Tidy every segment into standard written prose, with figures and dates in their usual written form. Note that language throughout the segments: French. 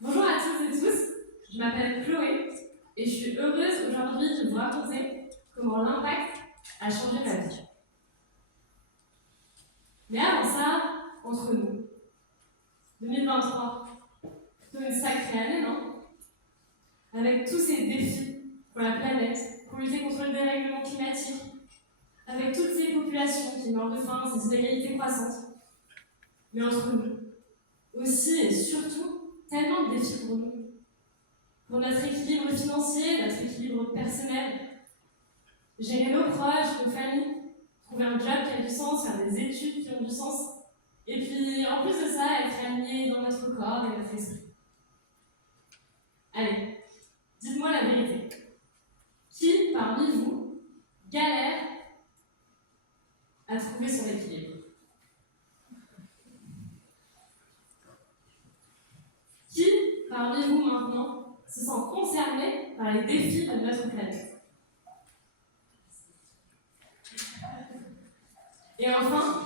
Bonjour à toutes et tous, je m'appelle Chloé et je suis heureuse aujourd'hui de vous raconter comment l'impact a changé ma vie. Mais avant ça, entre nous, 2023, plutôt une sacrée année, non? Avec tous ces défis pour la planète, pour lutter contre le dérèglement climatique, avec toutes ces populations qui meurent de faim, ces inégalités croissantes. Mais entre nous, aussi et surtout, tellement de défis pour nous. Pour notre équilibre financier, notre équilibre personnel, gérer nos proches, nos familles, trouver un job qui a du sens, faire des études qui ont du sens, et puis en plus de ça, être aligné dans notre corps et notre esprit. Allez, dites-moi la vérité. Qui parmi vous galère à trouver son équilibre? Qui parmi vous maintenant se sent concerné par les défis de notre planète? Et enfin,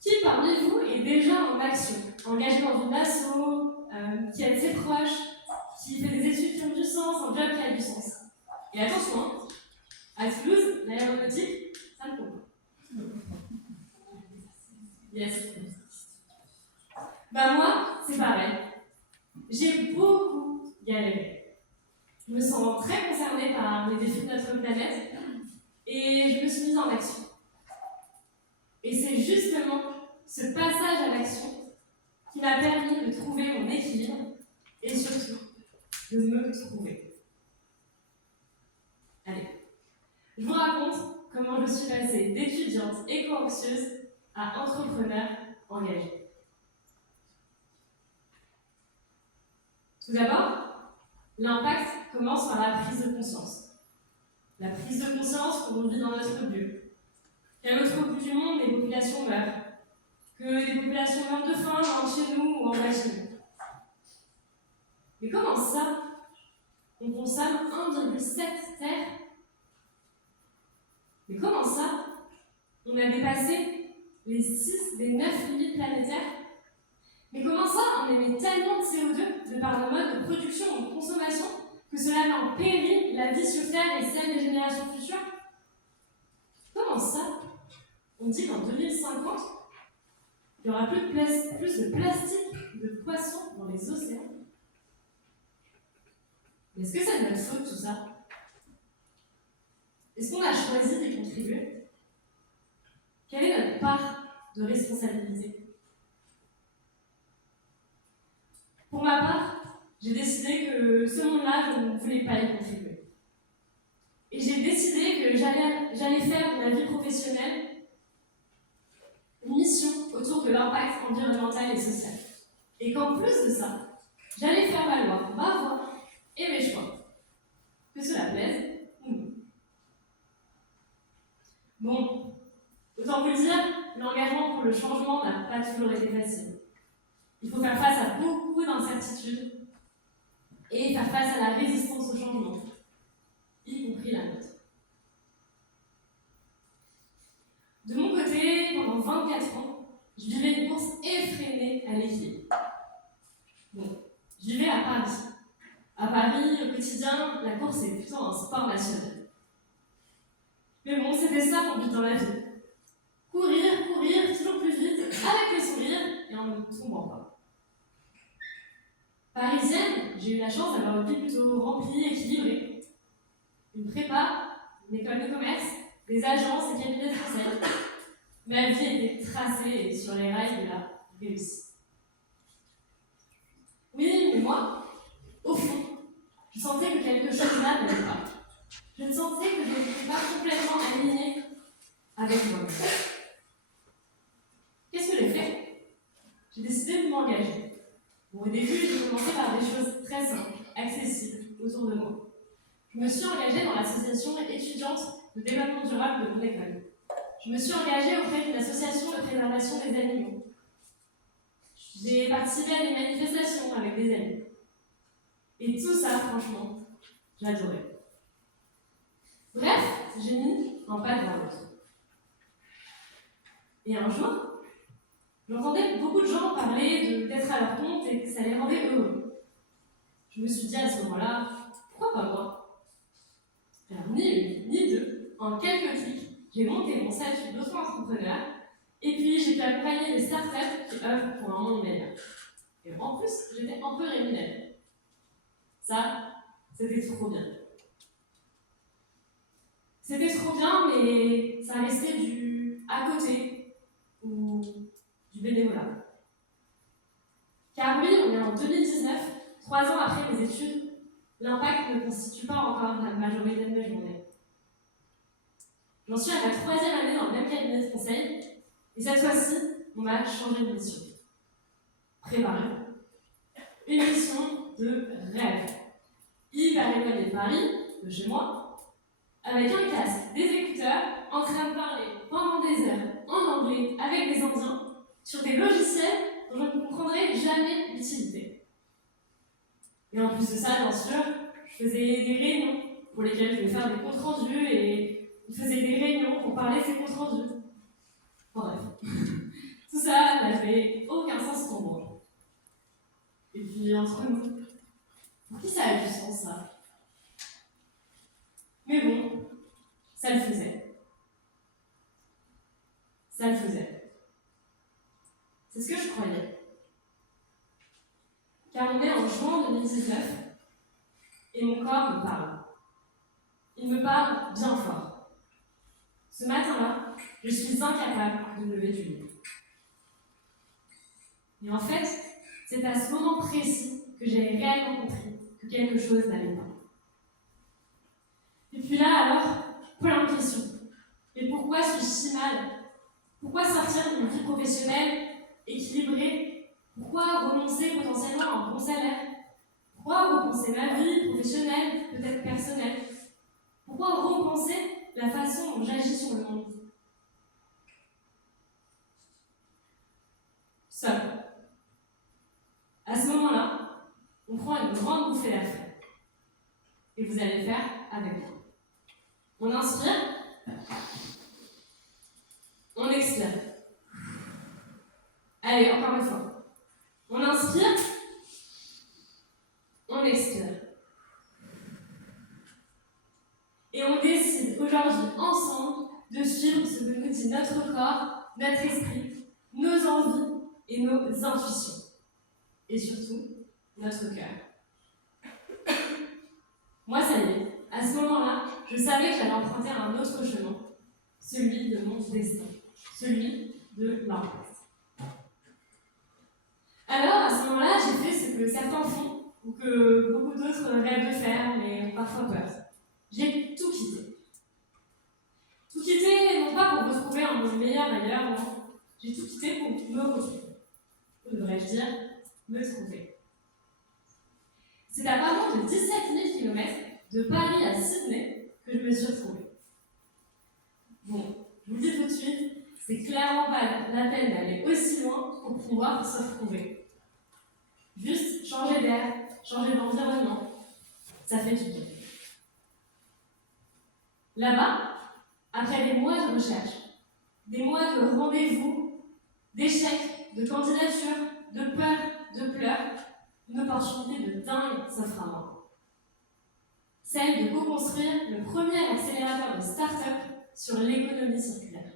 qui parmi vous est déjà en action, engagé dans une asso, qui aide ses proches, qui fait des études qui ont du sens, un job qui a du sens? Et attention, à Toulouse, l'aéronautique, ça ne compte pas. Yes. Bah moi, c'est pareil. J'ai beaucoup galéré. Je me sens très concernée par les défis de notre planète et je me suis mise en action. Et c'est justement ce passage à l'action qui m'a permis de trouver mon équilibre et surtout de me trouver. Allez, je vous raconte comment je suis passée d'étudiante éco-anxieuse à entrepreneur engagée. Tout d'abord, l'impact commence par la prise de conscience. La prise de conscience qu'on vit dans notre lieu. Qu'à l'autre bout du monde, les populations meurent. Que les populations meurent de faim, loin de chez nous ou en bas de chez nous. Mais comment ça, on consomme 1,7 terres? Mais comment ça, on a dépassé les 6 des 9 limites planétaires? Mais comment ça, on émet tellement de CO2 de par nos modes de production ou de consommation que cela met en péril la vie sur Terre et celle des générations futures? Comment ça, on dit qu'en 2050, il n'y aura plus de plastique, de poissons dans les océans? Est-ce que c'est de notre faute tout ça? Est-ce qu'on a choisi d'y contribuer? Quelle est notre part de responsabilité? Pour ma part, j'ai décidé que ce monde-là, je ne voulais pas y contribuer. Et j'ai décidé que j'allais faire de ma vie professionnelle une mission autour de l'impact environnemental et social. Et qu'en plus de ça, j'allais faire valoir ma voix et mes choix. Que cela plaise ou non. Bon, autant vous le dire, l'engagement pour le changement n'a pas toujours été facile. Il faut faire face à beaucoup d'incertitudes et faire face à la résistance au changement, y compris la nôtre. De mon côté, pendant 24 ans, je vivais une course effrénée à l'équilibre. Bon, je vivais à Paris. À Paris, au quotidien, la course est plutôt un sport national. Mais bon, c'était ça mon but dans la vie. Courir, toujours plus vite, avec le sourire et en ne tombant pas. Parisienne, j'ai eu la chance d'avoir une vie plutôt remplie, équilibrée. Une prépa, une école de commerce, des agences et cabinets de conseil. Ma vie était tracée et sur les rails de la réussite. Oui, mais moi, au fond, je sentais que quelque chose là n'allait pas. Je sentais que je n'étais pas complètement alignée avec moi-même. Qu'est-ce que j'ai fait? J'ai décidé de m'engager. Bon, au début, j'ai commencé par des choses très simples, accessibles, autour de moi. Je me suis engagée dans l'association étudiante de développement durable de mon école. Je me suis engagée auprès d'une association de préservation des animaux. J'ai participé à des manifestations avec des amis. Et tout ça, franchement, j'adorais. Bref, j'ai mis un pas devant l'autre. Et un jour, j'entendais beaucoup de gens parler d'être à leur compte et que ça les rendait heureux. je me suis dit à ce moment-là, pourquoi pas moi? Alors, ni une, ni deux, en quelques clics, j'ai monté mon statut d'auto-entrepreneur et puis j'ai pu accompagner des startups qui œuvrent pour un monde meilleur. Et en plus, j'étais un peu rémunérée. Ça, c'était trop bien. C'était trop bien, mais ça restait du à côté ou du bénévolat. Car oui, on est en 2019, 3 ans après mes études, l'impact ne constitue pas encore la majorité de mes journées. J'en suis à ma 3e année dans le même cabinet de conseil, et cette fois-ci, on m'a changé de mission. Préparez. Une mission de rêve. Hyper éloignée de Paris, de chez moi, avec un casque, des écouteurs, en train de parler pendant des heures en anglais avec des Indiens sur des logiciels dont je ne comprendrai jamais l'utilité. Et en plus de ça, bien sûr, je faisais des réunions pour lesquelles je devais faire des comptes rendus et je faisais des réunions pour parler de ces comptes rendus. Bref, tout ça n'avait aucun sens pour moi. Et puis, entre nous, pour qui ça a du sens, ça? Mais bon, ça le faisait. Ça le faisait. C'est ce que je croyais. Car on est en juin 2019 et mon corps me parle. Il me parle bien fort. Ce matin-là, je suis incapable de me lever du lit. Et en fait, c'est à ce moment précis que j'ai réellement compris que quelque chose n'allait pas. Et puis là, alors, plein de questions. Mais pourquoi suis-je si mal? Pourquoi sortir d'une vie professionnelle équilibrée? Pourquoi renoncer potentiellement à un bon salaire? Pourquoi repenser ma vie professionnelle, peut-être personnelle? Pourquoi repenser la façon dont j'agis sur le monde? Seul. À ce moment-là, on prend une grande bouffée d'air frais. Et vous allez le faire avec moi. On inspire. On expire. Allez, encore une fois. On inspire. On expire. Et on décide aujourd'hui ensemble de suivre ce que nous dit notre corps, notre esprit, nos envies et nos intuitions. Et surtout, notre cœur. Moi, ça y est, à ce moment-là, je savais que j'allais emprunter un autre chemin, celui de mon destin, celui de l'impact. Alors, à ce moment-là, j'ai fait ce que certains font, ou que beaucoup d'autres rêvent de faire, mais ont parfois peur. J'ai tout quitté. Tout quitté, non pas pour retrouver un monde meilleur ailleurs, non. J'ai tout quitté pour me retrouver. Ou devrais-je dire, me trouver. C'est à pas moins de 17 000 km de Paris à Sydney que je me suis retrouvée. Bon, je vous dis tout de suite, c'est clairement pas la peine d'aller aussi loin pour pouvoir se retrouver. Juste changer d'air, changer d'environnement, ça fait du bien. Là-bas, après des mois de recherche, des mois de rendez-vous, d'échecs, de candidatures, de peurs, de pleurs, une opportunité de dingue s'offre à moi. Celle de co-construire le premier accélérateur de start-up sur l'économie circulaire.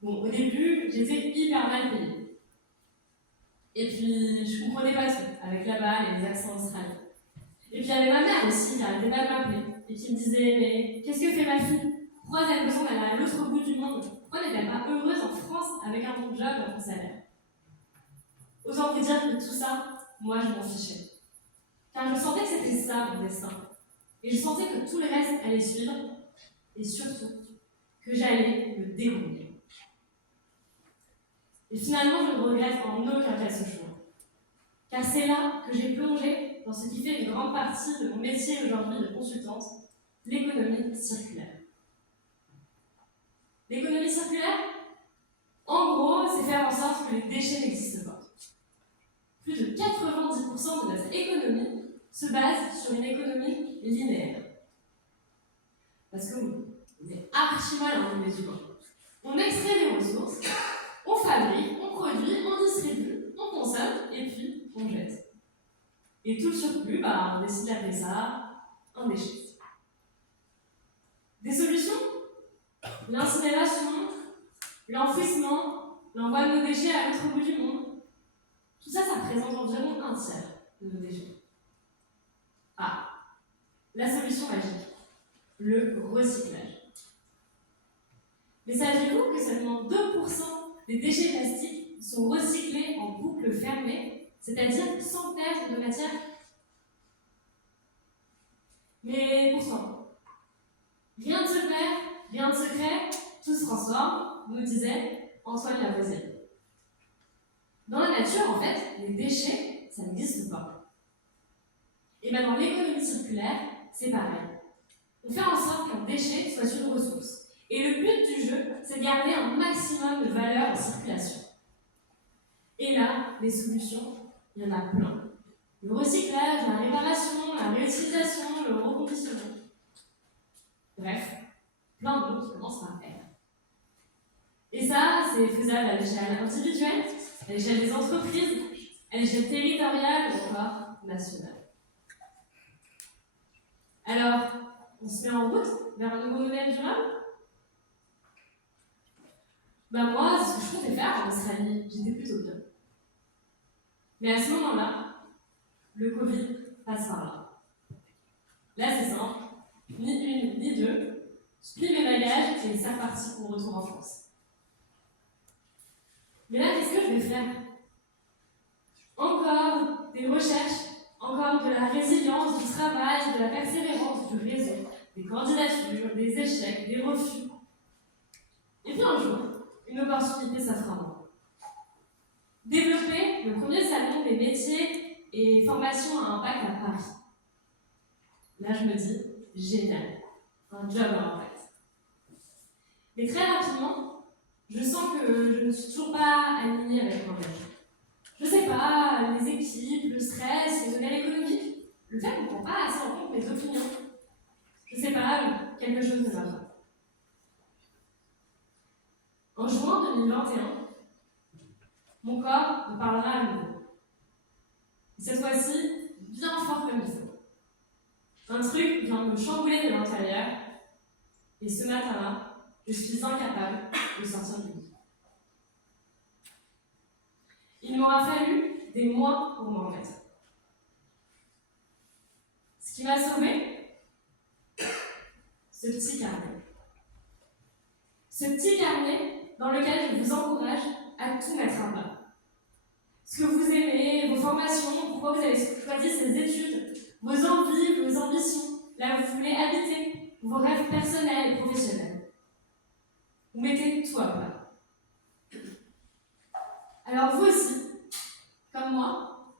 Bon, au début, j'étais hyper mal payée. Et puis, je comprenais pas tout, avec la balle et les accents australiens. Et puis, il y avait ma mère aussi, qui arrêtait pas de m'appeler, et qui me disait, mais qu'est-ce que fait ma fille? Pourquoi elle a besoin d'aller à l'autre bout du monde? Pourquoi n'est-elle pas heureuse en France avec un bon job et un bon salaire? Autant vous dire que tout ça, moi, je m'en fichais. Car je sentais que c'était ça, mon destin. Et je sentais que tout le reste allait suivre, et surtout, que j'allais me débrouiller. Et finalement, je ne regrette en aucun cas ce choix. Car c'est là que j'ai plongé dans ce qui fait une grande partie de mon métier aujourd'hui de consultante, l'économie circulaire. L'économie circulaire, en gros, c'est faire en sorte que les déchets n'existent pas. Plus de 90% de notre économie se base sur une économie linéaire. Parce que oui, on est archi mal en les humains. On extrait les ressources, on fabrique, on produit, on distribue, on consomme et puis on jette. Et tout le surplus, on décide d'appeler ça un déchet. Des solutions? L'incinération, l'enfouissement, l'envoi de nos déchets à l'autre bout du monde. Tout ça, ça représente environ un tiers de nos déchets. Ah, la solution magique, le recyclage. Mais saviez-vous que seulement 2% des déchets plastiques sont recyclés en boucle fermée, c'est-à-dire sans perte de matière? Mais pourtant, rien ne se perd, rien ne se crée, tout se transforme, nous disait Antoine Lavoisier. Dans la nature, en fait, les déchets, ça n'existe pas. Et bien dans l'économie circulaire, c'est pareil. On fait en sorte qu'un déchet soit une ressource. Et le but du jeu, c'est de garder un maximum de valeur en circulation. Et là, les solutions, il y en a plein. Le recyclage, la réparation, la réutilisation, le reconditionnement. Bref, plein de mots qui commencent par R. Et ça, c'est faisable à l'échelle individuelle, à l'échelle des entreprises, à l'échelle territoriale ou encore nationale. Alors, on se met en route vers un nouveau modèle durable? Moi, ce que je comptais faire en Australie, j'étais plutôt bien. Mais à ce moment-là, le Covid passe par là. Là, c'est simple, ni une, ni deux, je plie mes bagages et c'est reparti pour retour en France. Mais là, qu'est-ce que je vais faire? Encore des recherches, encore de la résilience, du travail, de la persévérance, du réseau, des candidatures, des échecs, des refus. Et puis un jour, une opportunité s'offre à moi. Développer le premier salon des métiers et formations à impact à Paris. Là, je me dis, génial, un job en fait. Mais très rapidement, je sens que je ne suis toujours pas alignée avec moi-même. Je sais pas, les équipes, le stress, les modèles économiques, le fait qu'on ne prend pas assez en compte mes opinions. Je sais pas, quelque chose ne va pas. En juin 2021, mon corps me parlera à nouveau. Et cette fois-ci, bien fort comme il faut. Un truc vient me chambouler de l'intérieur, et ce matin-là, je suis incapable de sortir du lit. Il m'aura fallu des mois pour m'en remettre. Ce qui m'a sauvée, ce petit carnet. Ce petit carnet dans lequel je vous encourage à tout mettre à plat. Ce que vous aimez, vos formations, pourquoi vous avez choisi ces études, vos envies, vos ambitions, là où vous voulez habiter, vos rêves personnels et professionnels. Vous mettez tout à plat. Alors vous aussi, comme moi,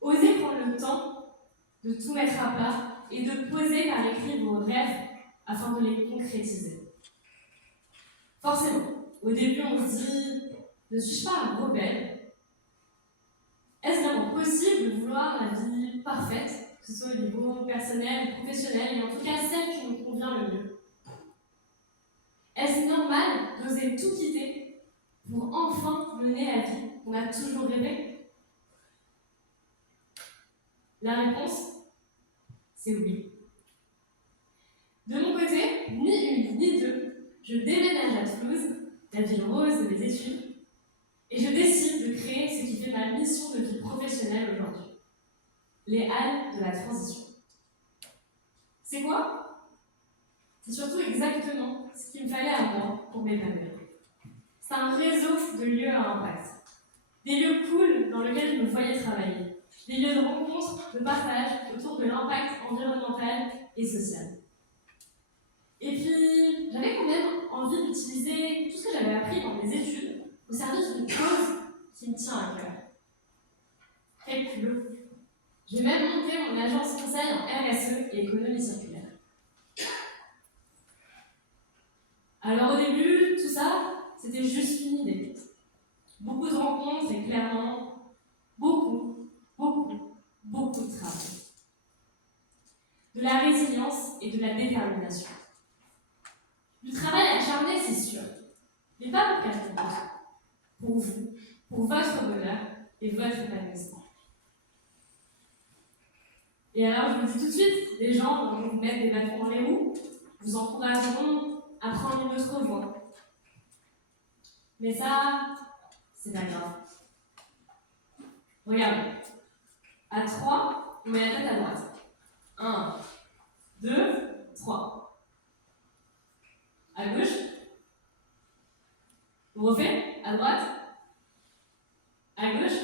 osez prendre le temps de tout mettre à plat et de poser par écrit vos rêves afin de les concrétiser. Forcément, au début on se dit, ne suis-je pas un rebelle? Est-ce vraiment possible de vouloir la vie parfaite, que ce soit au niveau personnel ou professionnel, et en tout cas celle qui nous convient le mieux? Est-ce normal d'oser tout quitter pour enfin mener la vie qu'on a toujours rêvé? La réponse, c'est oui. De mon côté, ni une ni deux, je déménage à Toulouse, la ville rose de mes études, et je décide de créer ce qui fait ma mission de vie professionnelle aujourd'hui. Les Halles de la transition. C'est quoi? C'est surtout exactement ce qu'il me fallait à moi pour m'épanouir. C'est un réseau de lieux à impact. Des lieux cool dans lesquels je me voyais travailler. Des lieux de rencontre, de partage autour de l'impact environnemental et social. Et puis, j'avais quand même envie d'utiliser tout ce que j'avais appris dans mes études au service d'une cause qui me tient à cœur. Quel culot! J'ai même monté mon agence conseil en RSE et économie circulaire. Alors au début, tout ça, c'était juste une idée. Beaucoup de rencontres et clairement, beaucoup de travail. De la résilience et de la détermination. Du travail acharné, c'est sûr, mais pas pour quelqu'un d'autre. Pour vous, pour votre bonheur et votre épanouissement. Et alors, je vous dis tout de suite, les gens vont vous mettre des bâtons dans les roues, vous encourageront à prendre une autre voie. Mais ça, c'est pas grave. Regardez. À 3, on met la tête à droite. 1, 2, 3. À gauche. On refait. À droite. À gauche.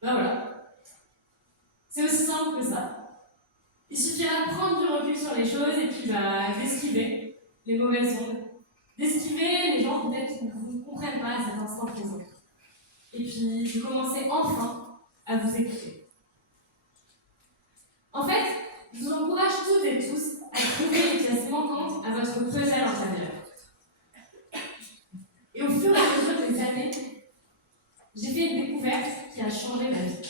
Ben voilà. C'est aussi simple que ça. Il suffira de prendre du recul sur les choses et puis d'esquiver les mauvaises ondes. D'esquiver les gens peut-être qui ne vous comprennent pas à cet instant présent. Et puis de commencer enfin à vous écouter. En fait, je vous encourage toutes et tous à trouver les pièces manquantes à votre puzzle intérieur. Et au fur et à mesure des années, j'ai fait une découverte qui a changé ma vie.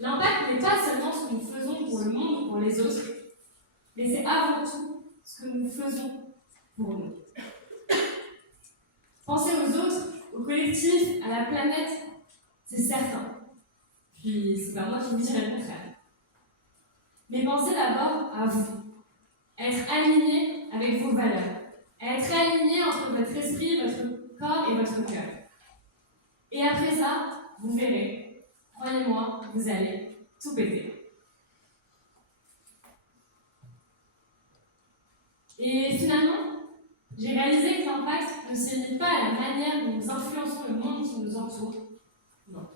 L'impact n'est pas seulement ce que nous faisons pour le monde ou pour les autres, mais c'est avant tout ce que nous faisons pour nous. Penser aux autres, au collectif, à la planète, c'est certain. Puis c'est pas moi qui me dirai le contraire. Mais pensez d'abord à vous, à être aligné avec vos valeurs, à être aligné entre votre esprit, votre corps et votre cœur. Et après ça, vous verrez, croyez-moi, vous allez tout péter. Et finalement, j'ai réalisé que l'impact ne se limite pas à la manière dont nous influençons le monde qui nous entoure, non.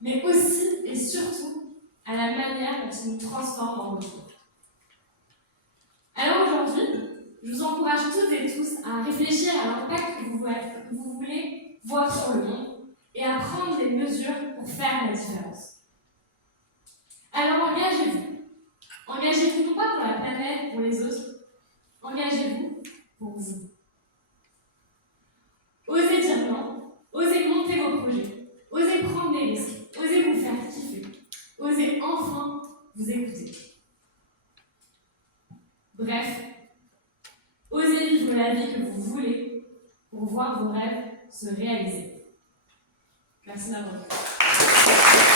Mais aussi et surtout à la manière dont il nous transforme en retour. Alors aujourd'hui, je vous encourage toutes et tous à réfléchir à l'impact que vous voulez voir sur le monde et à prendre des mesures pour faire la différence. Alors engagez-vous. Engagez-vous non pas pour la planète, pour les autres. Engagez-vous pour vous. Osez dire non. Osez monter vos projets. Osez prendre des risques. Osez vous faire kiffer. Osez enfin vous écouter. Bref, osez vivre la vie que vous voulez pour voir vos rêves se réaliser. Merci d'avoir été là.